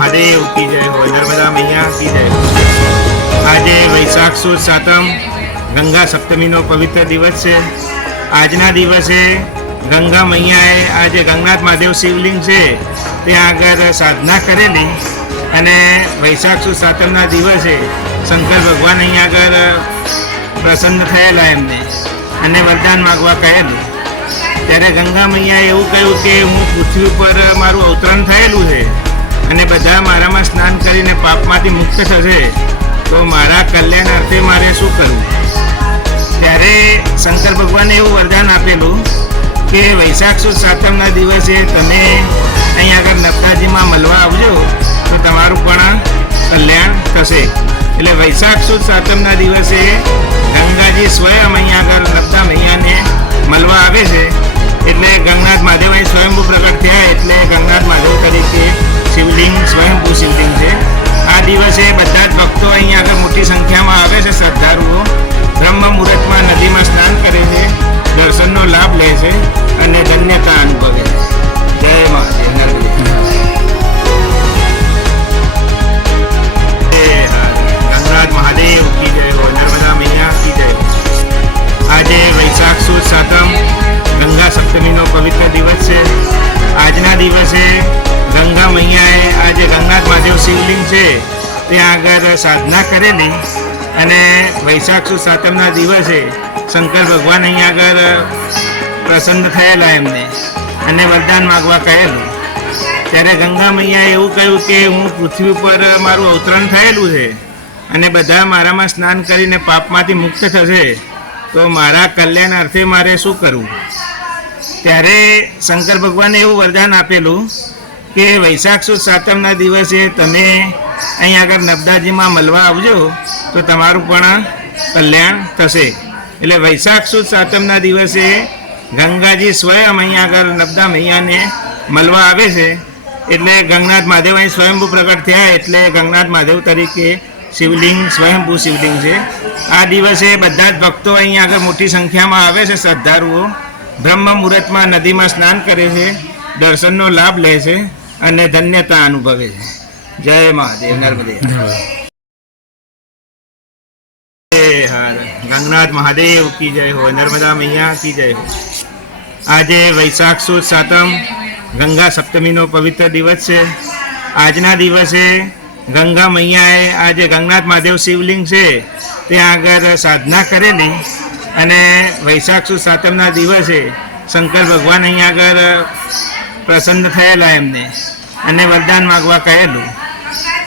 महादेव की जय हो, नर्मदा मैया की जय हो। આજે વૈશાખ સુદ સાતમ ગંગા સપ્તમીનો પવિત્ર દિવસ છે। આજના દિવસે ગંગા મૈયાએ આજે ગંગનાથ મહાદેવ શિવલિંગ છે ત્યાં આગળ સાધના કરેલી અને વૈશાખ સુદ સાતમના દિવસે શંકર ભગવાન અહીંયા આગળ પ્રસન્ન થયેલા એમને અને વરદાન માગવા કહેલું। ત્યારે ગંગા મૈયાએ એવું કહ્યું કે હું પૃથ્વી ઉપર મારું અવતરણ થયેલું છે અને બધા મારામાં સ્નાન કરીને પાપમાંથી મુક્ત થશે તો મારા કલ્યાણ અર્થે મારે શું કરવું। ત્યારે શંકર ભગવાને એવું વરદાન આપેલું કે વૈશાખ સુદ સાતમના દિવસે તમે અહીં આગળ નર્મદાજીમાં મળવા આવજો તો તમારું પણ કલ્યાણ થશે। એટલે વૈશાખ સુદ સાતમના દિવસે ગંગાજી સ્વયં અહીંયા આગળ નર્મદા મૈયાને મળવા આવે છે એટલે ગંગનાથ મહાદેવ અહીં સ્વયંભૂ પ્રગટ થયા એટલે ગંગનાથ મહાદેવ તરીકે શિવલિંગ સ્વયંભૂ શિવલિંગ છે। આ દિવસે બધા જ ભક્તો અહીંયા આગળ મોટી સંખ્યામાં આવે છે। શ્રદ્ધાળુઓ બ્રહ્મ મુહૂર્તમાં નદીમાં સ્નાન કરે છે, દર્શનનો લાભ લે છે અને ધન્યતા અનુભવે છે। જય મહાદેવ નર્મદે। ગંગનાથ મહાદેવ કી જય હો, નર્મદા મૈયા કી જય હો। આજે વૈશાખ સુદ સાતમ ગંગા સપ્તમીનો પવિત્ર દિવસ છે। આજના દિવસે ગંગા મૈયાએ આજે ગંગનાથ મહાદેવ શિવલિંગ છે ત્યાં આગળ સાધના કરેલી અને વૈશાખ સુદ સાતમના દિવસે શંકર ભગવાન અહીંયા આગળ પ્રસન્ન થયેલા એમને અને વરદાન માગવા કહેલું। ત્યારે ગંગા મૈયાએ એવું કહ્યું કે હું પૃથ્વી ઉપર મારું અવતરણ થયેલું છે અને બધા મારામાં સ્નાન કરીને પાપમાંથી મુક્ત થશે તો મારા કલ્યાણ અર્થે મારે શું કરવું। ત્યારે શંકર ભગવાને એવું વરદાન આપેલું કે વૈશાખ સુદ સાતમના દિવસે તમે અહીં આગળ નર્મદાજીમાં મળવા આવજો તો તમારું પણ કલ્યાણ થશે। એટલે વૈશાખ સુદ સાતમના દિવસે ગંગાજી સ્વયં અહીંયા આગળ નર્મદા મૈયાને મળવા આવે છે એટલે ગંગનાથ મહાદેવ અહીં સ્વયંભૂ પ્રગટ થયા એટલે ગંગનાથ મહાદેવ તરીકે શિવલિંગ સ્વયંભૂ શિવલિંગ છે। આ દિવસે બધા જ ભક્તો અહીંયા આગળ મોટી સંખ્યામાં આવે છે। શ્રદ્ધાળુઓ બ્રહ્મ મુહૂર્તમાં નદીમાં સ્નાન કરે છે, દર્શનનો લાભ લે છે અને ધન્યતા અનુભવે છે। જય મહાદેવ નર્મદે। ગંગનાથ મહાદેવ કી જય હો, નર્મદા મૈયા કી જય હો। આજે વૈશાખ સુદ સાતમ ગંગા સપ્તમીનો પવિત્ર દિવસ છે। આજના દિવસે ગંગા મૈયાએ આજે ગંગનાથ મહાદેવ શિવલિંગ છે ત્યાં આગળ સાધના કરેલી અને વૈશાખ સુદ સાતમના દિવસે શંકર ભગવાન અહીંયા આગળ પ્રસન્ન થયેલા એમને અને વરદાન માગવા કહેલું।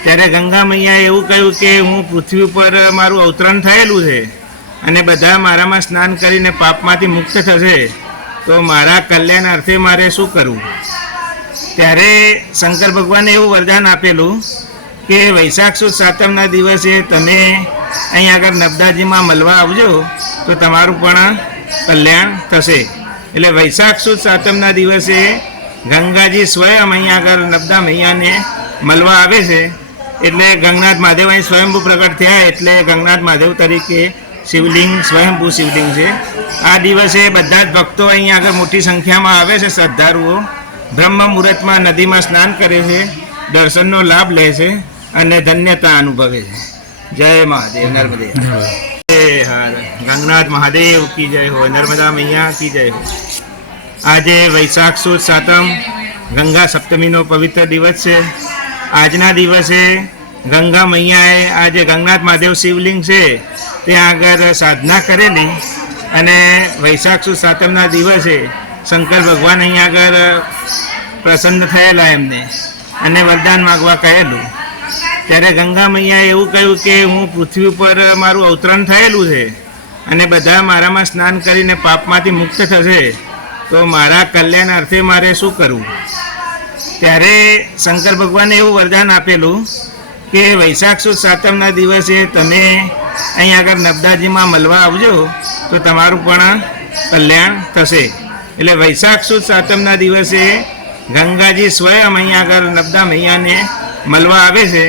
ત્યારે ગંગા મૈયાએ એવું કહ્યું કે હું પૃથ્વી ઉપર મારું અવતરણ થયેલું છે અને બધા મારામાં સ્નાન કરીને પાપમાંથી મુક્ત થશે તો મારા કલ્યાણ અર્થે મારે શું કરવું। ત્યારે શંકર ભગવાને એવું વરદાન આપેલું કે વૈશાખ સુદ સાતમના દિવસે તમે અહીં આગળ નર્મદાજીમાં મળવા આવજો તો તમારું પણ કલ્યાણ થશે। એટલે વૈશાખ સુદ સાતમના દિવસે ગંગાજી સ્વયં અહીંયા આગળ નર્મદા મૈયાને મળવા આવે છે એટલે ગંગનાથ મહાદેવ અહીં સ્વયંભૂ પ્રગટ થયા એટલે ગંગનાથ મહાદેવ તરીકે શિવલિંગ સ્વયંભૂ શિવલિંગ છે। આ દિવસે બધા જ ભક્તો અહીંયા આગળ મોટી સંખ્યામાં આવે છે। શ્રદ્ધાળુઓ બ્રહ્મ મુહૂર્તમાં નદીમાં સ્નાન કરે છે, દર્શનનો લાભ લે છે અને ધન્યતા અનુભવે છે। જય મહાદેવ નર્મદે। ગંગનાથ મહાદેવ કી જય હો, નર્મદા મૈયા કી જય હો। આજે વૈશાખ સુદ સાતમ ગંગા સપ્તમીનો પવિત્ર દિવસ છે। આજના દિવસે ગંગા મૈયાએ આજે ગંગનાથ મહાદેવ શિવલિંગ છે ત્યાં આગળ સાધના કરેલી અને વૈશાખ સુદ સાતમના દિવસે શંકર ભગવાન અહીંયા આગળ પ્રસન્ન થયેલા એમને અને વરદાન માગવા કહેલું। ત્યારે ગંગા મૈયાએ એવું કહ્યું કે હું પૃથ્વી ઉપર મારું અવતરણ થયેલું છે અને બધા મારામાં સ્નાન કરીને પાપમાંથી મુક્ત થશે તો મારા કલ્યાણ અર્થે મારે શું કરવું। ત્યારે શંકર ભગવાને એવું વરદાન આપેલું કે વૈશાખ સુદ સાતમના દિવસે તમે અહીં આગળ નર્મદાજીમાં મળવા આવજો તો તમારું પણ કલ્યાણ થશે। એટલે વૈશાખ સુદ સાતમના દિવસે ગંગાજી સ્વયં અહીંયા આગળ નર્મદા મૈયાને મળવા આવે છે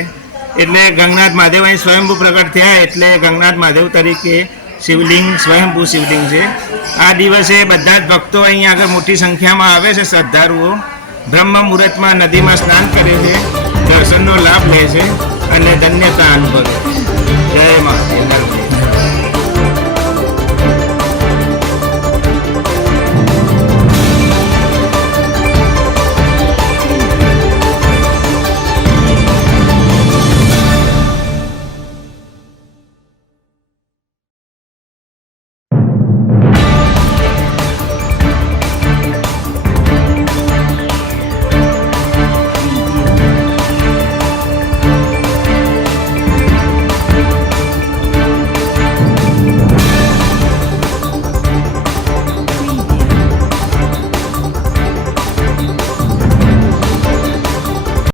એટલે ગંગનાથ મહાદેવ અહીં સ્વયંભૂ પ્રગટ થયા એટલે ગંગનાથ મહાદેવ તરીકે શિવલિંગ સ્વયંભૂ શિવલિંગ છે। આ દિવસે બધા જ ભક્તો અહીંયા આગળ મોટી સંખ્યામાં આવે છે। શ્રદ્ધાળુઓ બ્રહ્મ મુહૂર્તમાં નદીમાં સ્નાન કરે છે, દર્શનનો લાભ લે છે અને ધન્યતા અનુભવે છે. જય મહાદેવ.